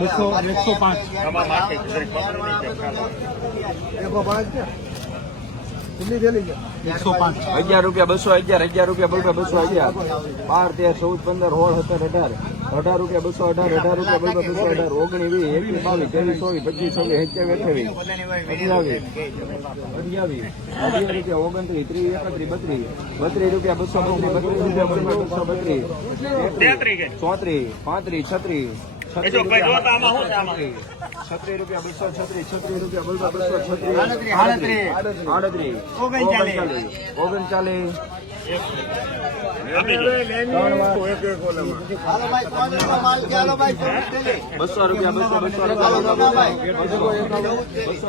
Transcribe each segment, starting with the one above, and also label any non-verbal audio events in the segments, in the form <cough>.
બસો એકસો પાંચ. એકસો પાંચ. અગિયાર રૂપિયા બસો અગિયાર અગિયાર રૂપિયા બસો અગિયાર. બાર તેર ચૌદ પંદર સોળ સત્તર અઢાર. અઢાર રૂપિયા બસો અઢાર અઢાર રૂપિયા બસો બસો અઢાર. ઓગણીસ વીસ એકવીસ બાવીસ ત્રેવીસ ચોવીસ પચીસ છવ્વીસ અઠાવીસ અઠ્યાવીસ. અઠ્યાવીસ. અગિયાર રૂપિયા ઓગણત્રીસ ત્રીસ એકત્રીસ બત્રીસ. બત્રીસ રૂપિયા બસો બત્રીસ બત્રીસ રૂપિયા બસો બસો બત્રીસ. ચોત્રીસ પાંત્રીસ છત્રીસ? છત્રીસ. રૂપિયા બસો છત્રીસ છત્રીસ રૂપિયા બસો બસો છત્રીસ. આડત્રીસ ઓગણચાલીસ. ઓગણચાલીસ. બસો રૂપિયા બસો બસો રૂપિયા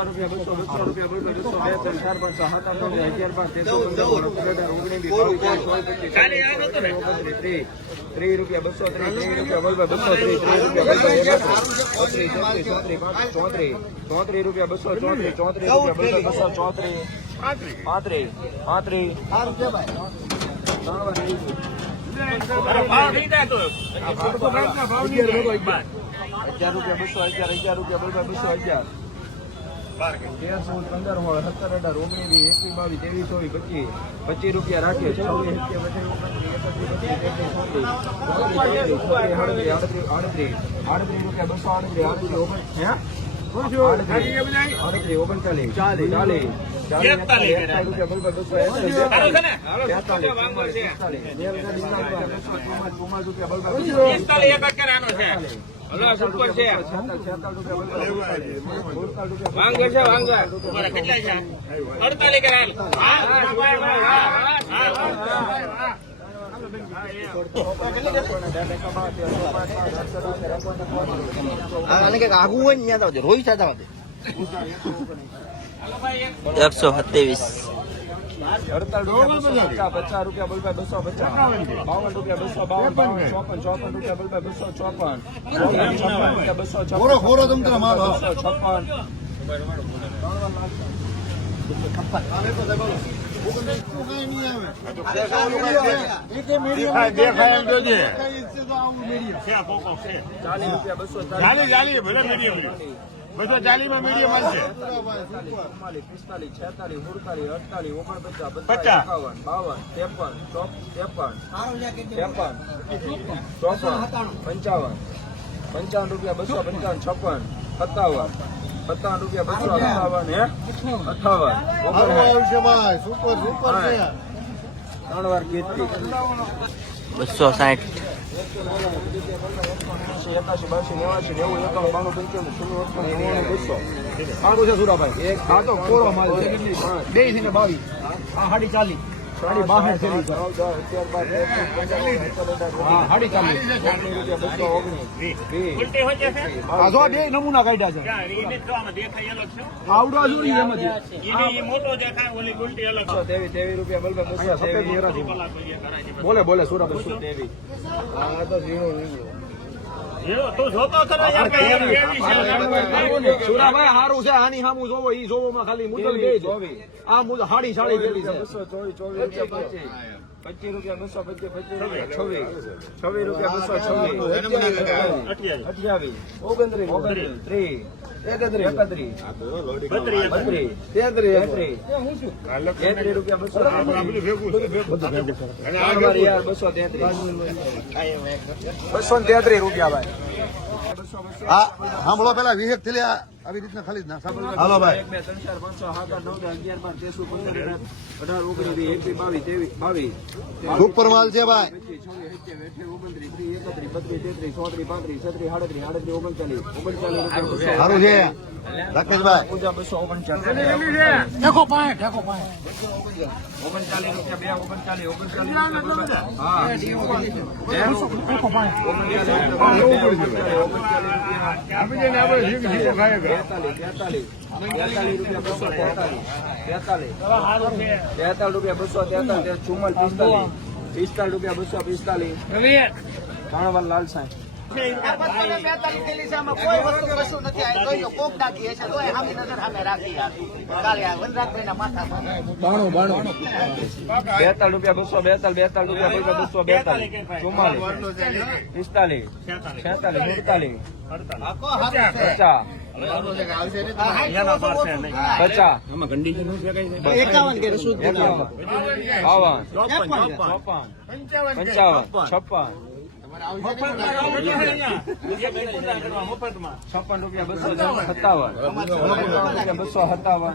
રૂપિયા બસો બે ત્રણ ચાર પાંચ સાત આઠ નવ અગિયાર અઢાર ઓગણીસ ત્રીસ રૂપિયા બસો ત્રીસ ત્રીસ રૂપિયા બસો બસો ત્રીસ ત્રીસ રૂપિયા ચોત્રીસ ચોત્રીસ પાંચ રૂપિયા બસો ચોત્રીસ ચોત્રીસ રૂપિયા બસો બસો ચોત્રીસ, પાંત્રીસ પાંત્રીસ સારું રૂપિયા બસો અગિયાર અગિયાર રૂપિયા બસો અગિયાર કે? પંદર સોળ સત્તર અઢાર ઓગણીસ વીસ એકવીસ બાવીસ ત્રેવીસ ચોવીસ પચીસ પચીસ રૂપિયા રાખીએ છવ્વીસ આડત્રીસ રૂપિયા બસો આડત્રીસ આડત્રીસ ઓગણ ઓગણચાલીસ ચાલીસ ચાલીસ આગું હોય ને ત્યાં તો રોહિત સાથે. એકસો સત્યાવીસ. પચાસ રૂપિયા બોલભાઈ બસો પચાસ. બાવન રૂપિયા બસો બાવન બાવન ચોપન ચોપન રૂપિયા બોલભાઈ બસો ચોપન. રૂપિયા બસો છપ્પન બસો છપ્પન. ચાલીસ રૂપિયા બસો ચાલી, ચાલી, ભલે medium. બસો ચાલીમાં medium હાલશે. પિસ્તાલીસ છેતાલીસ સુડતાલીસ અડતાલીસ ઓગણપચાસ પચાસ. એકાવન બાવન ત્રેપન ચોપ ત્રેપન ત્રેપન ચોપન. પંચાવન પંચાવન રૂપિયા બસો પંચાવન છપ્પન સત્તાવન સત્તાવન રૂપિયા બસો અઠાવન હે? અઠાવન ત્રણ વાર બસો સાઠ. એકાશી બાસી નેવાસી નેવું એકાણું બાણું પંચાણું છન્નું નવ્વાણું બસો સારું છે સુરાભાઈ આ તો કોરો માલ છે બે થઈને બાવીસ આ સાડી ચાલીસ સાડી બાસઠ છે બે નમૂના કાઢ્યા જો. બોલે બોલે સુરા સુરાભાઈ સારું છે? આની સામું જોવો ઈ જોવો માં ખાલી મુજબ આ હાડી સાડી જેવી છે બસો ચોવીસ ચોવીસ પચીસ. પચીસ રૂપિયા બસો પચીસ પચીસ છવ્વીસ. છવ્વીસ રૂપિયા બસો છવ્વીસ. અઠ્યાવીસ. અઠ્યાવીસ. ઓગણત્રીસ. ઓગણત્રીસ. ત્રીસ. બસો. તેત્રીસ. રૂપિયા ભાઈ. હા સાંભળો પેલા વિવેકથી આવી રીતના ખાલી ના સાંભળો. હાલો ભાઈ. એક બે ત્રણ ચાર પાંચ છ સાત આઠ નવ દસ અગિયાર બાર તેર ચૌદ પંદર અઢાર ઓગણીસ વીસ એકવીસ બાવીસ ત્રેવીસ બાવીસ. સુપર છે ભાઈ. પચીસ છવ્વીસ સત્યાવીસ અઠ્યાવીસ ઓગણત્રીસ ત્રીસ એકત્રીસ બત્રીસ તેત્રીસ ચોત્રીસ પાંત્રીસ છત્રીસ સાડત્રીસ આડત્રીસ ઓગણચાલીસ ઓગણચાલીસ રૂપિયા બસો સારું છે. રાકેશભાઈ. પૂજા બસો ઓગણચાલીસ. રૂપિયા બે ઓગણચાલીસ ઓગણચાલીસ. રૂપિયા તેતાલીસ તેતાલીસ રૂપિયા બસો તેતાલીસ. તેતાલીસ તેતાલીસ રૂપિયા બસો તેતાલીસ. ચુમ્માલીસ પિસ્તાલીસ. પિસ્તાલીસ રૂપિયા બસો પિસ્તાલીસ. વાર લાલ સાહેબ બેતાલ બેતાલીસ બેતાલીસ રૂપિયા બસો બેતાલ બેતાલ રૂપિયા બસો બેતાલીસ. ચુમ્માલીસ. પિસ્તાલીસ. છેતાલીસ સુડતાલીસ પચાસ. પંચાવન છપ્પન. છપ્પન. રૂપિયા બસો સત્તાવન. રૂપિયા બસો સત્તાવન.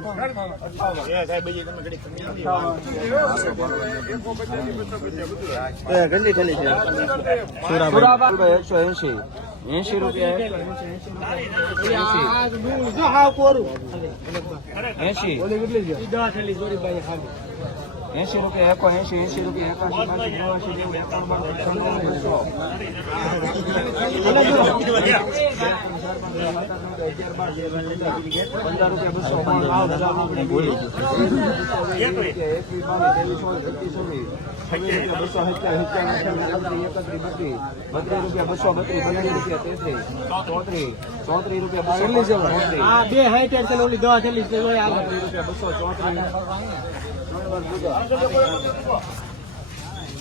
સુરાબા એકસો એસી એસી રૂપિયા એસી એસી રૂપિયા એકો એસી એસી રૂપિયા એકાસી બાસી નેવાસી બાણું ત્રણસો બસો પંદર બસો બસો બત્રીસ બત્રીસ રૂપિયા બસો તેત્રીસ ચોત્રીસ ચોત્રીસ રૂપિયા ચોત્રીસ બે હાઈટ છે ઓલી ચોત્રીસ રૂપિયા બસો ચોત્રીસ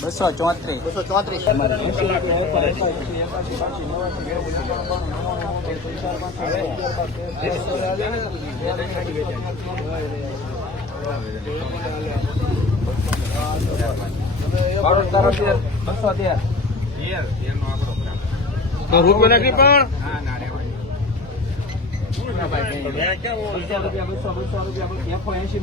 બસો ચોત્રીસ. બસો ચોત્રીસ રૂપિયા નથી પણ? પચાસ રૂપિયા બસો બસો રૂપિયા બસો એકસો એંશી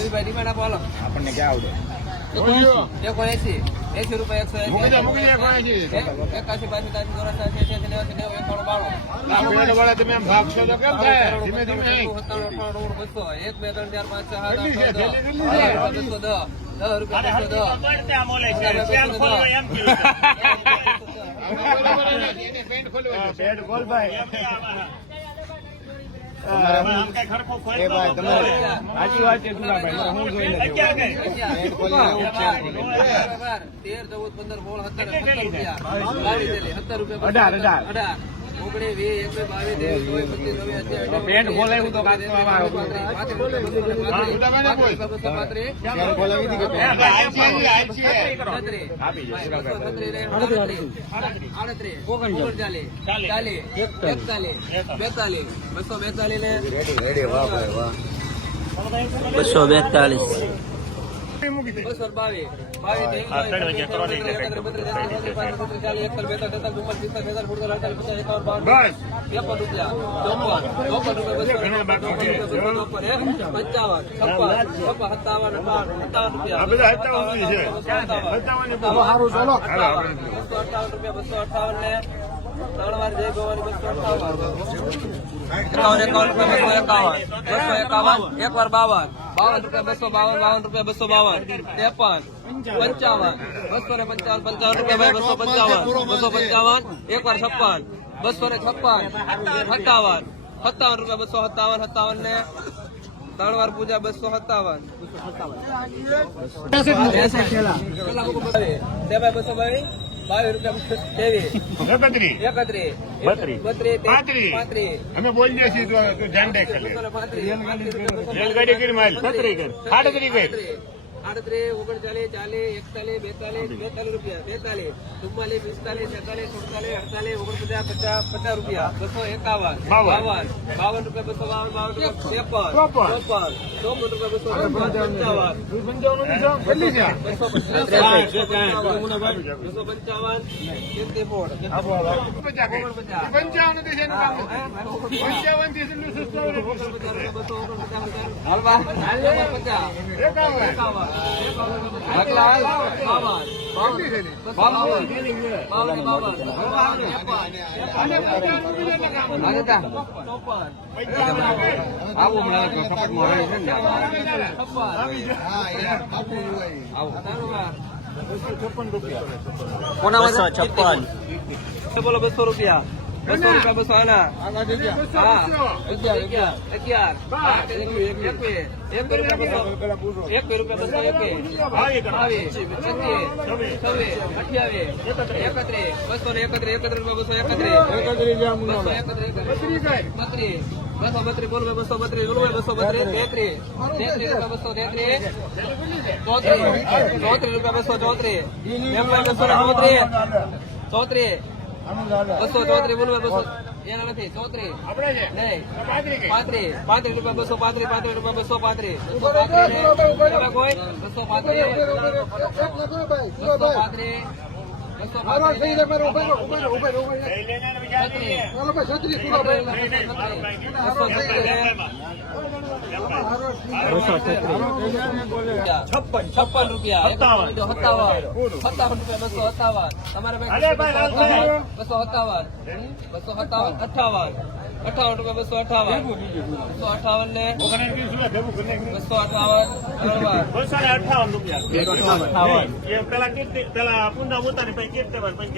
ની ડિમાન્ડ આવી એકાશી કરો ને એકાશી ત્રાસી ચોરા પંચાસ રૂપિયા એકસો ભાઈ આપણને ક્યાં આવડે એસી? એકાસી બાસી ત્રાસી ચોરાસી એસી એસી નેવાસી નેવું એકાણું બાણું બસો. એક બે ત્રણ ચાર પાંચ છ સાત દસ. બસો દસ દસ. રૂપિયા બસો દસ. <laughs> સાચી વાત છે તુલાભાઈ હું જોઈ રૂપિયા. અઢાર, અઢાર. પેન્ટ ખોલાવ્યું તો બસો બેતાલીસ, રૂપિયા બસો અઠાવન ને ત્રણ વાર જય ભવાની બસો અઠાવન એકાવન એકાવન રૂપિયા બસો એકાવન બસો એકાવન એક વાર બાવન બાવન રૂપિયા બસો બાવન બાવન રૂપિયા બસો બાવન ત્રેપન પંચાવન બસો ને પંચાવન પંચાવન રૂપિયા બસો પંચાવન બસો પંચાવન એક વાર છપ્પન બસો ને છપ્પન સત્તાવન સત્તાવન રૂપિયા બસો સત્તાવન સત્તાવન ને ત્રણ વાર પૂજા બસો સત્તાવન બસો બાવીસ બાવીસ રૂપિયા ત્રેવીસ એકત્રીસ. બત્રીસ. પાંત્રીસ. પાંત્રીસ. અમે બોલીએ છીએ તો ધ્યાન દે ખાલી રેલગાડી કરી માલ. છત્રી કર. આડત્રી કર. આડત્રીસ ઓગણચાલીસ ચાલીસ એકતાલીસ બેતાલીસ બેતાલીસ રૂપિયા બેતાલીસ ચુમ્માલીસ પિસ્તાલીસ છેતાલીસ સુડતાલીસ અડતાલીસ ઓગણપચાસ પચાસ પચાસ રૂપિયા બસો એકાવન બાવન. બાવન રૂપિયા બસો બાવન બાવન રૂપિયા ત્રેપન ચોપન. ચોપન રૂપિયા બસો પંચાવન બસો પંચાવન બસો પંચાવન ઓગણપચાસ પંચાવન. પંચાવન. બસો ઓગણપચાસ ઓગણપચાસ એકાવન એકાવન. આવું મળે તો સપોર્ટ મળે છે ને બસો છપ્પન બોલો બસો રૂપિયા બસો રૂપિયા બસો આના અગિયાર અગિયાર. એકવીસ. રૂપિયા બસો. એકવીસ રૂપિયા બસો એકવીસ. છવ્વીસ. અઠ્યાવીસ એકત્રીસ. બસો ને એકત્રીસ એકત્રીસ રૂપિયા બસો એકત્રીસ. બત્રીસ બસો બત્રીસ બોલો બસો બત્રીસ બોલો બસો બત્રીસ. તેત્રીસ. તેત્રીસ રૂપિયા બસો તેત્રીસ. ચોત્રીસ. ચોત્રીસ રૂપિયા બસો ચોત્રીસ. એમ બસો ને ચોત્રીસ. ચોત્રીસ. બસો ચોત્રીસ બોલવા બસો. એના નથી ચોત્રીસ. નહીં. પાંત્રીસ પાંત્રીસ. રૂપિયા બસો પાંત્રીસ પાંત્રીસ રૂપિયા બસો પાંત્રીસ. બસો પાંત્રીસ બસો પાંત્રીસ. બસો પાંત્રીસ. બસો પાંત્રીસ. છપ્પન છપ્પન રૂપિયા સત્તાવન. સત્તાવન. સત્તાવન રૂપિયા બસો સત્તાવન. તમારે બસો સત્તાવન. બસો સત્તાવન. અઠાવન. અઠાવન રૂપિયા બસો અઠાવન. બસો અઠાવન ને બસો અઠાવન. બરોબર. બસો અઠાવન રૂપિયા. એ પેલા કેટલી પેલા પુંડા ઉતારી પછી કીર્તિ પછી